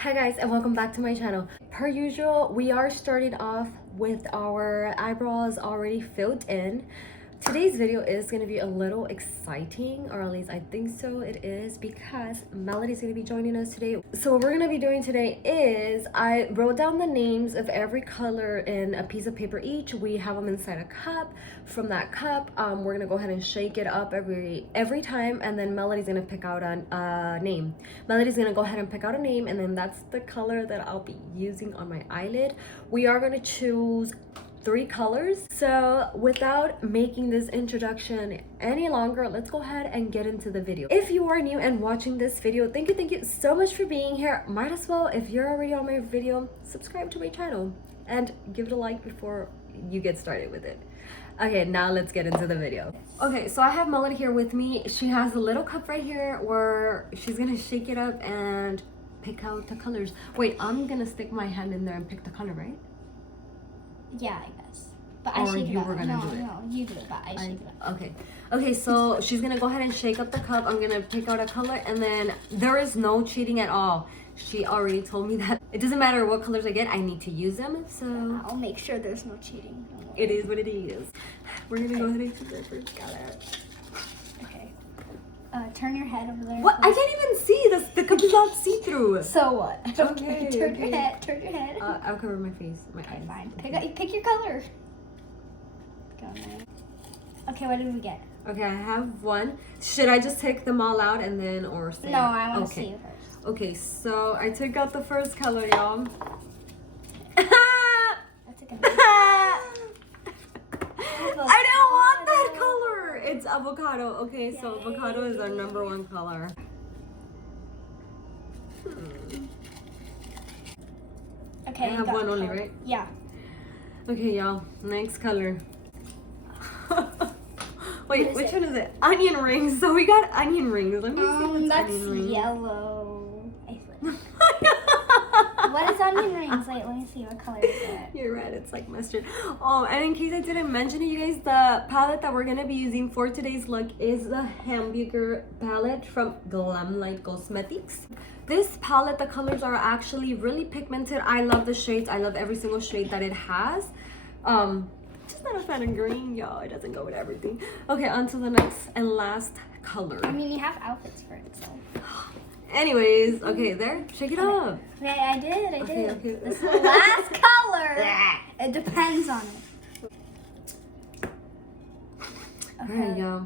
Hi guys, and welcome back to my channel. Per usual, we are starting off with our eyebrows already filled in. Today's video is going to be a little exciting, or at least I think so it is, because Melody's going to be joining us today. So what we're going to be doing today is I wrote down the names of every color in a piece of paper each. We have them inside a cup. From that cup, we're going to go ahead and shake it up every time, and then Melody's going to pick out a name. Melody's going to go ahead and pick out a name, and then that's the color that I'll be using on my eyelid. We are going to choose 3 colors. So without making this introduction any longer, let's go ahead and get into the video. If you are new and watching this video, thank you so much for being here. Might as well, if you're already on my video, subscribe to my channel and give it a like before you get started with it. Okay, now let's get into the video. Okay, so I have Melody here with me. She has a little cup right here where she's gonna shake it up and pick out the colors. Wait, I'm gonna stick my hand in there and pick the color, right? Yeah, I guess. But I shake it up. No, you do it, but I shake it up. Okay, so she's gonna go ahead and shake up the cup. I'm gonna pick out a color, and then there is no cheating at all. She already told me that it doesn't matter what colors I get, I need to use them. So I'll make sure there's no cheating. It is what it is. We're gonna go ahead and choose our first color. Okay. Turn your head over there. What? I can't even see this. The cup is all see-through. So what? Okay. Turn your head. Turn your head. I'll cover my face, my eyes. Fine. Pick your color. Go there. Okay, what did we get? Okay, I have one. Should I just take them all out and then, or say? No, I want to see it first. Okay, so I took out the first color, y'all. I don't want that color. It's avocado. Okay, so avocado is our #1 color. Okay, I have one only, right? Yeah. Okay, y'all. Next color. Wait, which one is it? Onion rings. So we got onion rings. Let me see what's that's onion rings. yellow. What is onion rings? Wait, let me see. What color is it? You're right, it's like mustard. Oh, and in case I didn't mention it, you guys, the palette that we're gonna be using for today's look is the Hamburger palette from Glamlite Cosmetics. This palette, the colors are actually really pigmented. I love the shades. I love every single shade that it has. Just not a fan of green, y'all. It doesn't go with everything. Okay, on to the next and last color. I mean, you have outfits for it, so. Anyways, okay, there. Shake it up. Okay, I did. Okay. This is the last color. It depends on it. Okay. Alright, y'all.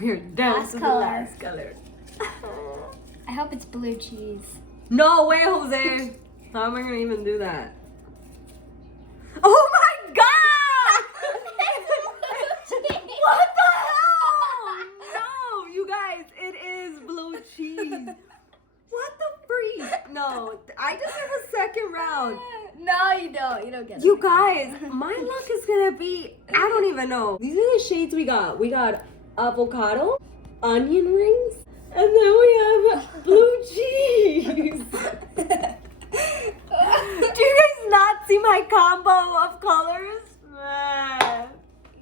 We're down to the last color. I hope it's blue cheese. No way, Jose. How am I gonna even do that? Oh my god! What the hell? No, you guys, it is blue cheese. What the freak? No, I deserve a second round. No, you don't. You don't get it. You guys, my luck is gonna be, I don't even know. These are the shades we got. We got avocado, onion rings, and then we have blue cheese. Do you guys not see my combo of colors?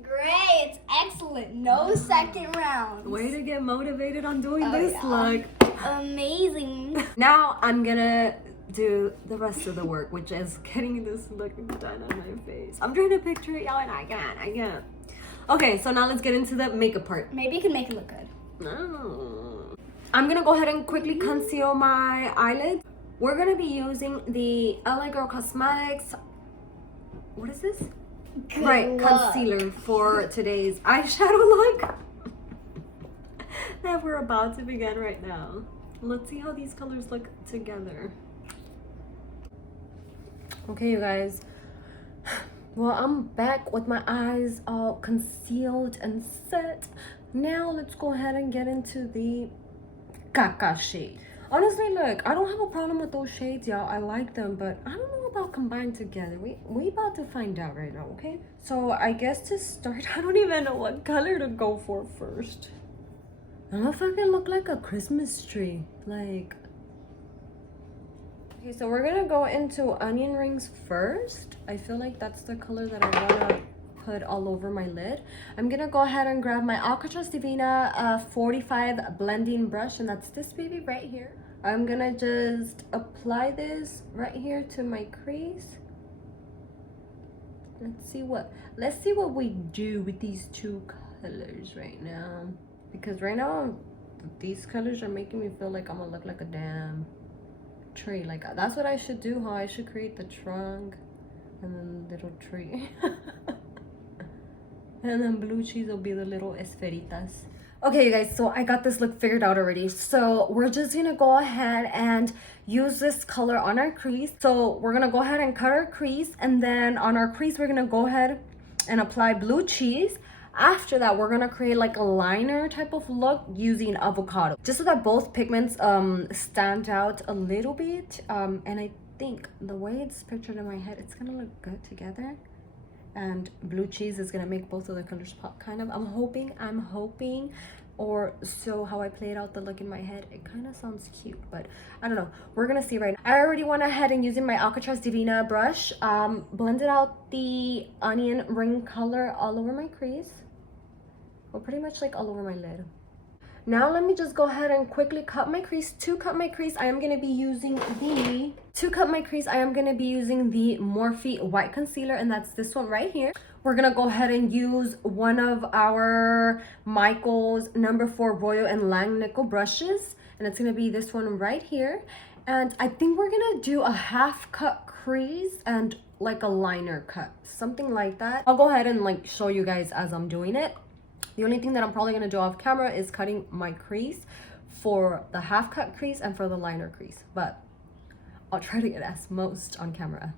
Great. It's excellent. No second round. Way to get motivated on doing this look. Amazing. Now I'm gonna do the rest of the work, which is getting this look done on my face. I'm trying to picture it, y'all, and I can't. Okay, so now let's get into the makeup part. Maybe you can make it look good. No. I'm gonna go ahead and quickly conceal my eyelids. We're gonna be using the LA Girl Cosmetics. What is this? Good luck. Concealer for today's eyeshadow look that we're about to begin right now. Let's see how these colors look together. Okay, you guys. Well, I'm back with my eyes all concealed and set. Now let's go ahead and get into the Caca shade. Honestly, look, I don't have a problem with those shades, y'all. I like them, but I don't know about combined together. We about to find out right now, okay? So I guess to start, I don't even know what color to go for first. I don't know if I can look like a Christmas tree. Like, okay, so we're gonna go into onion rings first. I feel like that's the color that I wanna put all over my lid. I'm gonna go ahead and grab my ALCATRAZ Divina 45 blending brush, and that's this baby right here. I'm gonna just apply this right here to my crease. Let's see what we do with these two colors right now, because right now these colors are making me feel like I'm gonna look like a damn tree. Like, that's what I should do, huh? I should create the trunk and then little tree. And then blue cheese will be the little esferitas. Okay, you guys, so I got this look figured out already. So we're just gonna go ahead and use this color on our crease. So we're gonna go ahead and cut our crease, and then on our crease, we're gonna go ahead and apply blue cheese. After that, we're gonna create like a liner type of look using avocado, just so that both pigments stand out a little bit. And I think the way it's pictured in my head, it's gonna look good together. And blue cheese is gonna make both of the colors pop, kind of. I'm hoping, or so how I played out the look in my head, it kind of sounds cute, but I don't know. We're gonna see right now. I already went ahead and using my ALCATRAZ Divina brush, blended out the onion ring color all over my crease. Well, pretty much like all over my lid. Now let me just go ahead and quickly cut my crease. To cut my crease, I am going to be using the Morphe white concealer, and that's this one right here. We're going to go ahead and use one of our Michael's number 4 Royal and Langnickel brushes, and it's going to be this one right here. And I think we're going to do a half cut crease and like a liner cut, something like that. I'll go ahead and like show you guys as I'm doing it. The only thing that I'm probably going to do off camera is cutting my crease for the half cut crease and for the liner crease, but I'll try to get as most on camera.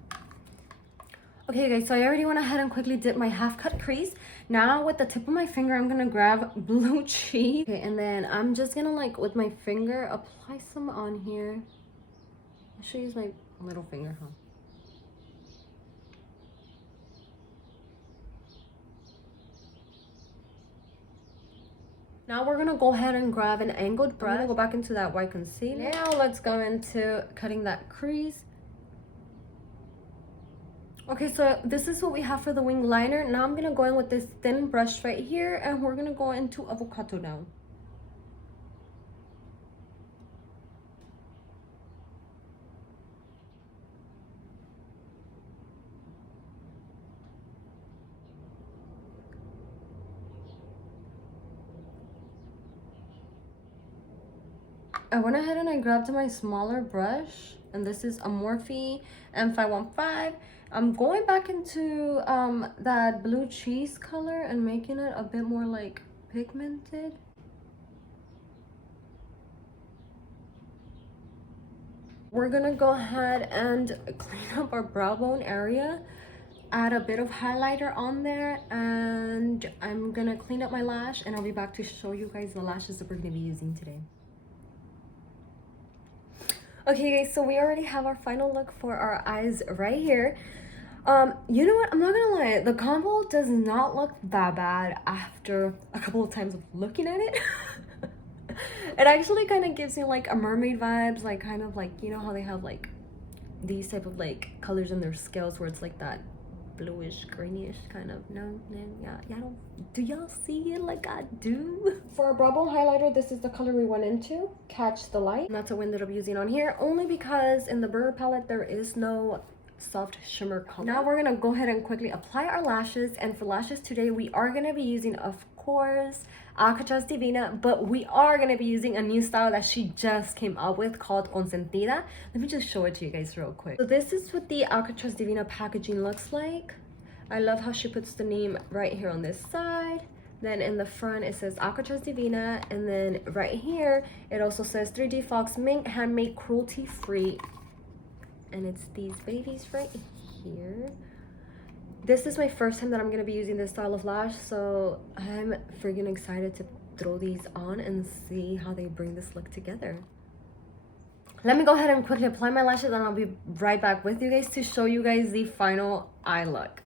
Okay guys, so I already went ahead and quickly did my half cut crease. Now with the tip of my finger, I'm going to grab blue cheese. Okay, and then I'm just going to like with my finger apply some on here. I should use my little finger, huh? Now we're gonna go ahead and grab an angled brush. I'm gonna go back into that white concealer. Now let's go into cutting that crease. Okay, so this is what we have for the wing liner. Now I'm gonna go in with this thin brush right here, and we're gonna go into avocado now. I went ahead and I grabbed my smaller brush, and this is a Morphe M515. I'm going back into that blue cheese color and making it a bit more like pigmented. We're gonna go ahead and clean up our brow bone area, add a bit of highlighter on there, and I'm gonna clean up my lash, and I'll be back to show you guys the lashes that we're gonna be using today. Okay guys, so we already have our final look for our eyes right here. You know what, I'm not gonna lie, the combo does not look that bad after a couple of times of looking at it. It actually kind of gives me like a mermaid vibes, like kind of like, you know how they have like these type of like colors in their scales where it's like that bluish greenish kind of. Do y'all see it like I do? For our brow bone highlighter, this is the color we went into, Catch the Light. And that's a win that I'll be using on here, only because in the Burger palette there is no soft shimmer color. Now we're gonna go ahead and quickly apply our lashes, and for lashes today we are gonna be using, of course, ALCATRAZ Divina, but we are gonna be using a new style that she just came up with called Consentida. Let me just show it to you guys real quick. So this is what the ALCATRAZ Divina packaging looks like. I love how she puts the name right here on this side. Then in the front it says ALCATRAZ Divina, and then right here it also says 3D Fox Mink, handmade, cruelty free. And it's these babies right here. This is my first time that I'm going to be using this style of lash, so I'm freaking excited to throw these on and see how they bring this look together. Let me go ahead and quickly apply my lashes, and I'll be right back with you guys to show you guys the final eye look.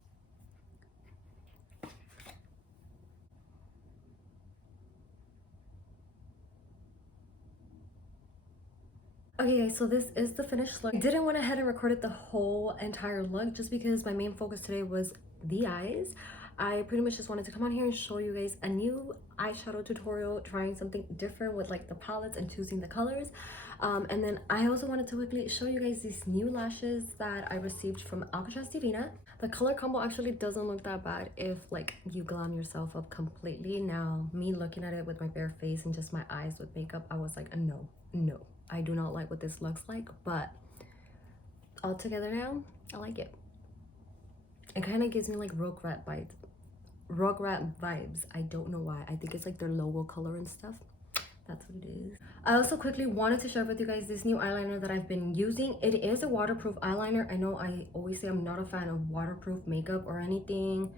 Okay guys, so this is the finished look. I didn't went ahead and recorded the whole entire look just because my main focus today was the eyes. I pretty much just wanted to come on here and show you guys a new eyeshadow tutorial, trying something different with like the palettes and choosing the colors. And then I also wanted to quickly show you guys these new lashes that I received from ALCATRAZ DIVINA. The color combo actually doesn't look that bad if like you glam yourself up completely. Now, me looking at it with my bare face and just my eyes with makeup, I was like, no, I do not like what this looks like. But all together now, I like it. It kind of gives me like Rugrat vibes. I don't know why. I think it's like their logo color and stuff. That's what it is. I also quickly wanted to share with you guys this new eyeliner that I've been using. It is a waterproof eyeliner. I know I always say I'm not a fan of waterproof makeup or anything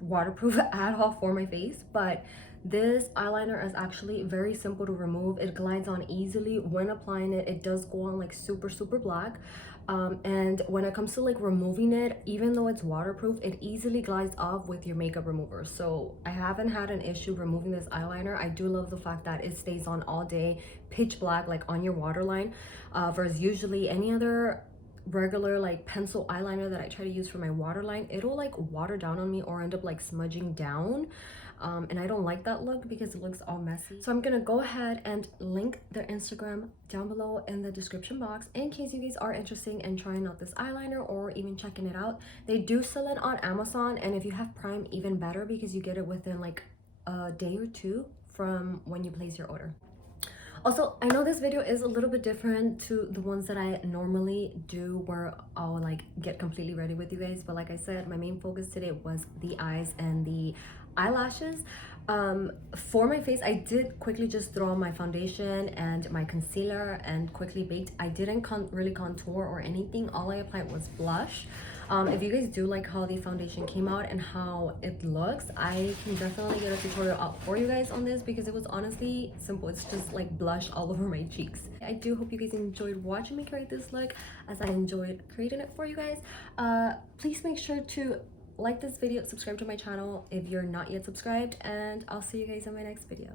waterproof at all for my face, but this eyeliner is actually very simple to remove. It glides on easily when applying it. It does go on like super black, and when it comes to like removing it, even though it's waterproof, it easily glides off with your makeup remover. So I haven't had an issue removing this eyeliner. I do love the fact that it stays on all day, pitch black, like on your waterline, versus usually any other regular like pencil eyeliner that I try to use for my waterline, it'll like water down on me or end up like smudging down, and I don't like that look because it looks all messy. So I'm gonna go ahead and link their Instagram down below in the description box in case you guys are interested in trying out this eyeliner or even checking it out. They do sell it on Amazon, and if you have Prime, even better because you get it within like a day or two from when you place your order. Also, I know this video is a little bit different to the ones that I normally do where I'll like get completely ready with you guys, but like I said, my main focus today was the eyes and the eyelashes. For my face, I did quickly just throw on my foundation and my concealer and quickly baked. I didn't really contour or anything. All I applied was blush. If you guys do like how the foundation came out and how it looks, I can definitely get a tutorial out for you guys on this because it was honestly simple. It's just like blush all over my cheeks. I do hope you guys enjoyed watching me create this look as I enjoyed creating it for you guys. Please make sure to like this video, subscribe to my channel if you're not yet subscribed, and I'll see you guys in my next video.